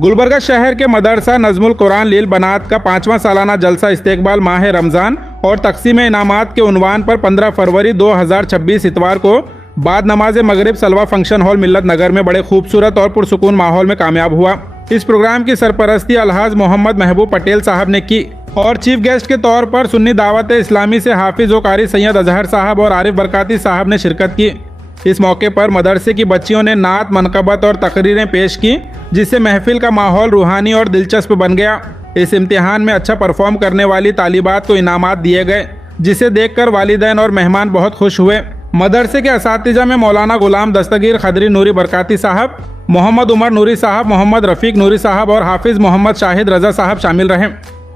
गुलबर्गा शहर के मदरसा नज़मुल कुरान लील बनात का 5वां सालाना जलसा इस्तेकबाल माह रमज़ान और तकसीम इनामात के उन्वान पर 15 फरवरी 2026 इतवार को बाद नमाज मगरिब सलवा फंक्शन हॉल मिल्लत नगर में बड़े खूबसूरत और पुरसुकून माहौल में कामयाब हुआ। इस प्रोग्राम की सरपरस्ती अलहाज मोहम्मद महबूब पटेल साहब ने की और चीफ गेस्ट के तौर पर सुन्नी दावत इस्लामी से हाफिज व कारी सैयद अजहर साहब और आरिफ बरकाती साहब ने शिरकत की। इस मौके पर मदरसे की बच्चियों ने नात मनकबत और तकरीरें पेश की, जिससे महफिल का माहौल रूहानी और दिलचस्प बन गया। इस इम्तिहान में अच्छा परफॉर्म करने वाली तालिबात को इनामात दिए गए, जिसे देखकर वालिदैन और मेहमान बहुत खुश हुए। मदरसे के असातिज़ा में मौलाना गुलाम दस्तगीर खदरी नूरी बरकाती साहब, मोहम्मद उमर नूरी साहब, मोहम्मद रफ़ीक नूरी साहब और हाफिज़ मोहम्मद शाहिद रज़ा साहब शामिल रहे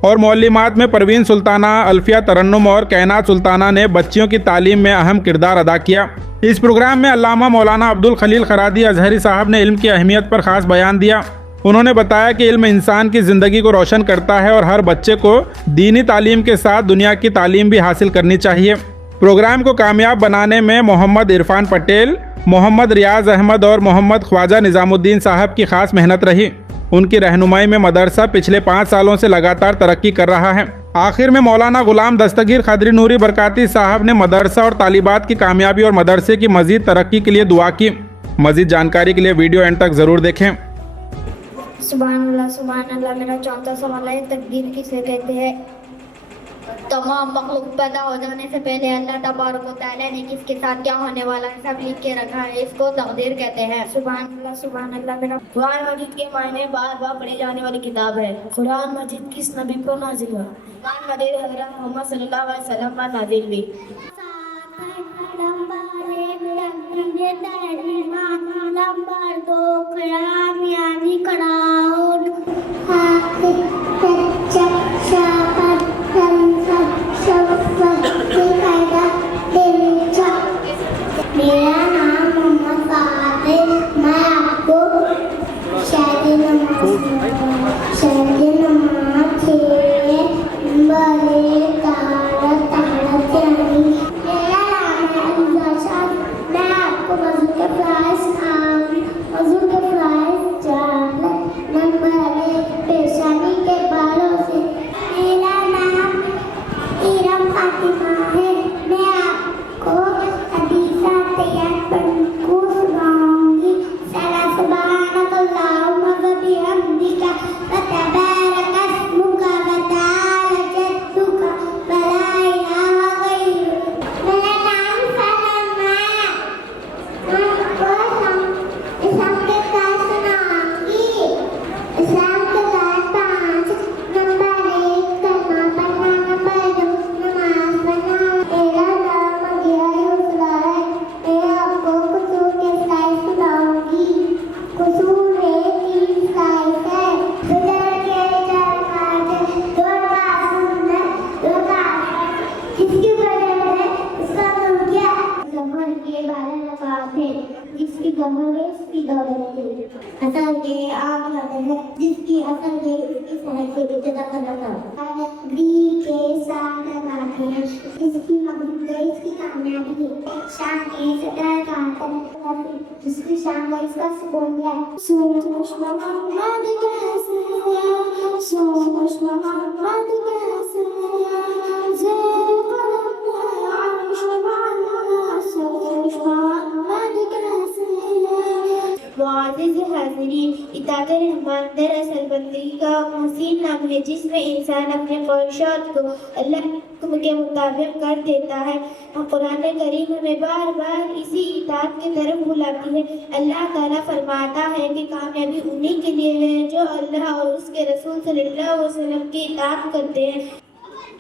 और मौलिमात में परवीन सुल्ताना, अल्फिया तरन्नुम और कैनात सुल्ताना ने बच्चियों की तालीम में अहम किरदार अदा किया। इस प्रोग्राम में अल्लामा मौलाना अब्दुल खलील खरादी अजहरी साहब ने इल्म की अहमियत पर ख़ास बयान दिया। उन्होंने बताया कि इल्म इंसान की ज़िंदगी को रोशन करता है और हर बच्चे को दीनी तालीम के साथ दुनिया की तालीम भी हासिल करनी चाहिए। प्रोग्राम को कामयाब बनाने में मोहम्मद इरफान पटेल, मोहम्मद रियाज अहमद और मोहम्मद ख्वाजा निज़ामुद्दीन साहब की खास मेहनत रही। उनकी रहनुमाई में मदरसा पिछले 5 सालों से लगातार तरक्की कर रहा है। आखिर में मौलाना गुलाम दस्तगीर खदरी नूरी बरकाती साहब ने मदरसा और तालिबात की कामयाबी और मदरसे की मजीद तरक्की के लिए दुआ की। मजीद जानकारी के लिए वीडियो एंड तक ज़रूर देखें। सुभान अल्लाह। मेरा चौथा सवाल है, तकदीर किसे कहते हैं? तमाम मखलूक पैदा हो जाने से पहले अल्लाह तबारक व तआला ने किसके साथ क्या होने वाला है सब लिख के रखा है, इसको तकदीर कहते हैं। सुभान अल्लाह। मेरा कुरान मजीद के मायने बार बार पढ़ी जाने वाली किताब है। कुरान मजीद किस नबी को नाजिल हुआ? कुरान मजीद हज़रत मोहम्मद सल्लल्लाहु अलैहि वसल्लम पर नाजिल हुई। नंबर 2 कलाम यानी कराउन मेरा नाम मोहम्मद फहद है। मैं आपको शादी नमाज बड़े तारत यानी मेरा नाम है अब्दुल शाह। मैं आपको वज़ू के फ्राइज नंबर 1 पेशानी के बालों से। मेरा नाम इरम फातिमा है। मैं आपको हदीसा तैयार को सुनाऊंगी। सुब्हानकल्लाहुम्मा व बिहम्दिका व तबारक अस्मुका व तआला जद्दुका व ला इलाहा गैरुक। मेरा नाम सनम है। इस्लाम के क्लास सुनाऊंगी। इस्लाम के क्लास 5 नंबर 1 कलमा पढ़ना, नंबर 2 नमाज पढ़ना। मेरा नाम अगिया यूसुफ है। मैं आपको कुसूर के स्लाइस सुनाऊंगी। कुसूर में 3 स्लाइस है। गुजर के 4 काट, 2 का सुन्नत, 2 का जिसकी वजह है उसका नाम क्या? ज़फ़र के 12 रकात है। जिसकी ज़फ़र है उसकी दौलत है। असल के आखिरत है। जिसकी असल है उसकी सहर के इब्तिदा है। ग्रीन के 7 रकात है। जिसकी मगरिब है इसकी कामयाबी है। शाम के 17 रकात है। जिसकी शाम है इसका सुकून है। सोच मोहम्मद कैसे सोच मोहम्मद कैसे ज़ेर कदम अर्श वाला सोच मोहम्मद कैसे। मुअज़्ज़िज़ हाज़िरीन, इताअत रहमान दरअसल बंदगी का हसीन नाम है जिसमें इंसान अपने ख्वाहिशात को अल्लाह के हुक्म के मुताबिक कर देता है। कुरान करीम में बार बार इसी इताअत की तरफ बुलाती है। अल्लाह ताला फरमाता है कि कामयाबी उन्हीं के लिए है जो अल्लाह और उसके रसूल सल्लल्लाहु अलैहि वसल्लम की इताअत करते हैं।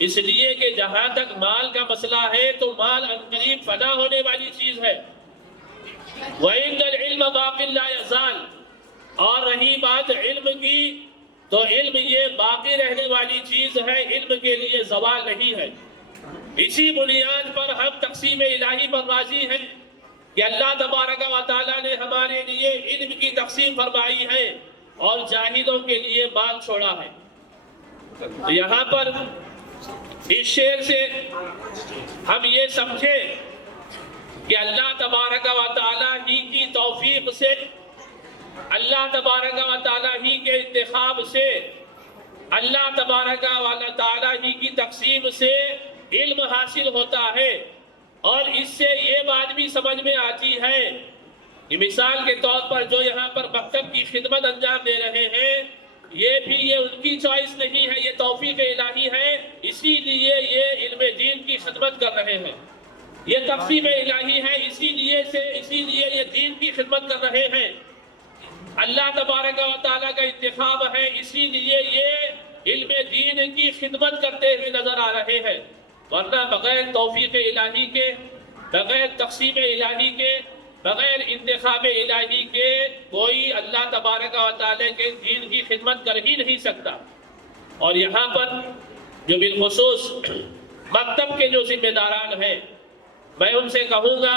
इसलिए कि जहाँ तक माल का मसला है तो माल अनकरीब फना होने वाली चीज़ है। वइन्नल इल्म बाक़िन ला यज़ाल। और रही बात इल्म की, तो इल्म ये बाकी रहने वाली चीज़ है, इल्म के लिए ज़वाल नहीं है। इसी बुनियाद पर हम तक़सीम इलाही पर राज़ी हैं कि अल्लाह तबारक व तआला ने हमारे लिए इल्म की तक़सीम फरमाई है और जाहिलों के लिए माल छोड़ा है। यहाँ पर इस शेर से हम ये समझे कि अल्लाह तबारक व तआला ही की तौफीक से اللہ تبارک و تعالیٰ ہی کے انتخاب سے، اللہ تبارک و تعالیٰ ہی کی تقسیم سے علم حاصل ہوتا ہے۔ اور اس سے یہ بات بھی سمجھ میں آتی ہے کہ مثال کے طور پر جو یہاں پر مکتب کی خدمت انجام دے رہے ہیں، یہ ان کی چوائس نہیں ہے، یہ توفیق الہی ہے، اسی لیے یہ علم دین کی خدمت کر رہے ہیں۔ یہ تقسیم الہی ہے، اسی لیے یہ دین کی خدمت کر رہے ہیں۔ اللہ تبارک و تعالیٰ کا انتخاب ہے، اسی لیے یہ علم دین کی خدمت کرتے ہوئے نظر آ رہے ہیں، ورنہ بغیر توفیق الہی کے، بغیر تقسیم الہی کے، بغیر انتخاب الہی کے کوئی اللہ تبارک و تعالیٰ کے دین کی خدمت کر ہی نہیں سکتا۔ اور یہاں پر جو بالخصوص مکتب کے جو ذمہ داران ہیں، میں ان سے کہوں گا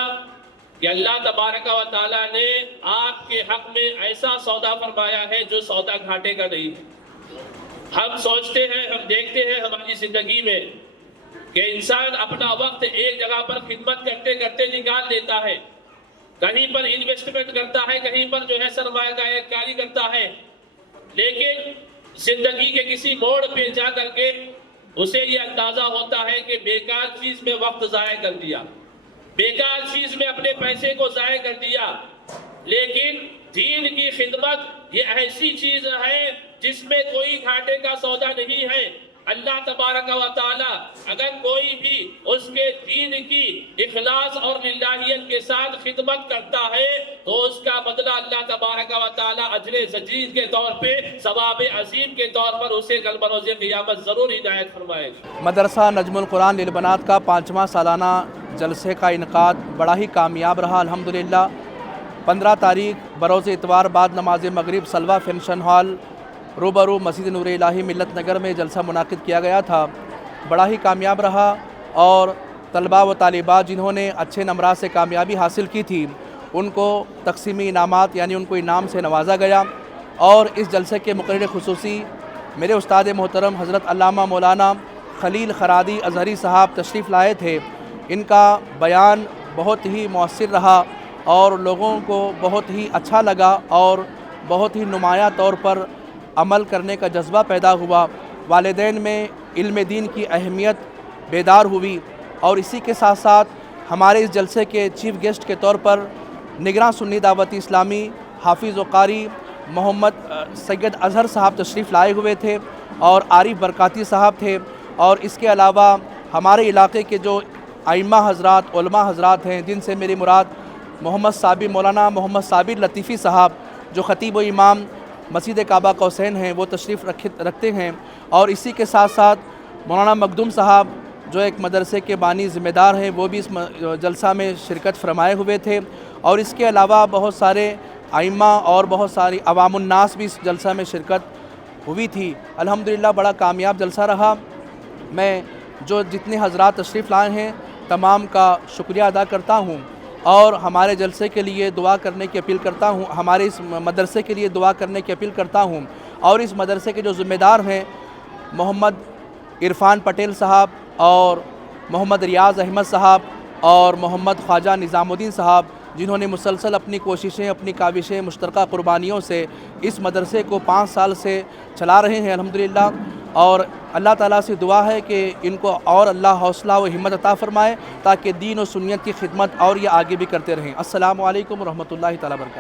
کہ اللہ تبارک و تعالیٰ نے آپ کے حق میں ایسا سودا فرمایا ہے جو سودا گھاٹے کا نہیں ہے۔ ہم سوچتے ہیں، ہم دیکھتے ہیں ہماری زندگی میں کہ انسان اپنا وقت ایک جگہ پر خدمت کرتے کرتے نکال دیتا ہے، کہیں پر انویسٹمنٹ کرتا ہے، کہیں پر جو ہے سرمایہ کاری کرتا ہے، لیکن زندگی کے کسی موڑ پہ جا کر کے اسے یہ اندازہ ہوتا ہے کہ بیکار چیز میں وقت ضائع کر دیا، بیکار چیز میں اپنے پیسے کو ضائع کر دیا۔ لیکن دین کی خدمت یہ ایسی چیز ہے جس میں کوئی گھاٹے کا سودا نہیں ہے۔ اللہ تبارک و تعالی اگر کوئی بھی اس کے دین کی اخلاص اور للہیت کے ساتھ خدمت کرتا ہے تو اس کا بدلہ اللہ تبارک و تعالی اجر زجیج کے طور پہ، ثواب عظیم کے طور پر اسے کل بروز قیامت ضرور عنایت فرمائے گا۔ مدرسہ نجم القرآن للبنات کا 5واں سالانہ جلسے کا انعقاد بڑا ہی کامیاب رہا الحمدللہ۔ 15 تاریخ بروز اتوار بعد نماز مغرب سلوہ فنکشن ہال روبرو مسجد نور الہی ملت نگر میں جلسہ منعقد کیا گیا تھا، بڑا ہی کامیاب رہا، اور طلباء و طالبات جنہوں نے اچھے نمرات سے کامیابی حاصل کی تھی ان کو تقسیمی انعامات یعنی ان کو انعام سے نوازا گیا۔ اور اس جلسے کے مقرر خصوصی میرے استاد محترم حضرت علامہ مولانا خلیل خرادی ازہری صاحب تشریف لائے تھے۔ ان کا بیان بہت ہی مؤثر رہا اور لوگوں کو بہت ہی اچھا لگا اور بہت ہی نمایاں طور پر عمل کرنے کا جذبہ پیدا ہوا۔ والدین میں علم دین کی اہمیت بیدار ہوئی، اور اسی کے ساتھ ساتھ ہمارے اس جلسے کے چیف گیسٹ کے طور پر نگراں سنی دعوت اسلامی حافظ و قاری محمد سید اظہر صاحب تشریف لائے ہوئے تھے، اور عارف برکاتی صاحب تھے، اور اس کے علاوہ ہمارے علاقے کے جو ائمہ حضرات، علماء حضرات ہیں، جن سے میری مراد مولانا محمد صابر لطیفی صاحب جو خطیب و امام مسجد کعبہ قوسین ہیں، وہ تشریف رکھتے ہیں، اور اسی کے ساتھ ساتھ مولانا مخدوم صاحب جو ایک مدرسے کے بانی ذمہ دار ہیں، وہ بھی اس جلسہ میں شرکت فرمائے ہوئے تھے، اور اس کے علاوہ بہت سارے ائمہ اور بہت ساری عوام الناس بھی اس جلسہ میں شرکت ہوئی تھی۔ الحمدللہ بڑا کامیاب جلسہ رہا۔ میں جو جتنے حضرات تشریف لائے ہیں تمام کا شکریہ ادا کرتا ہوں، اور ہمارے جلسے کے لیے دعا کرنے کی اپیل کرتا ہوں، ہمارے اس مدرسے کے لیے دعا کرنے کی اپیل کرتا ہوں، اور اس مدرسے کے جو ذمہ دار ہیں محمد عرفان پٹیل صاحب اور محمد ریاض احمد صاحب اور محمد خواجہ نظام الدین صاحب، جنہوں نے مسلسل اپنی کوششیں، اپنی کاوشیں، مشترکہ قربانیوں سے اس مدرسے کو 5 سال سے چلا رہے ہیں الحمدللہ، اور اللہ تعالیٰ سے دعا ہے کہ ان کو اور اللہ حوصلہ و ہمت عطا فرمائے تاکہ دین و سنت کی خدمت اور یہ آگے بھی کرتے رہیں۔ السلام علیکم ورحمۃ اللہ تعالیٰ وبرکاتہ۔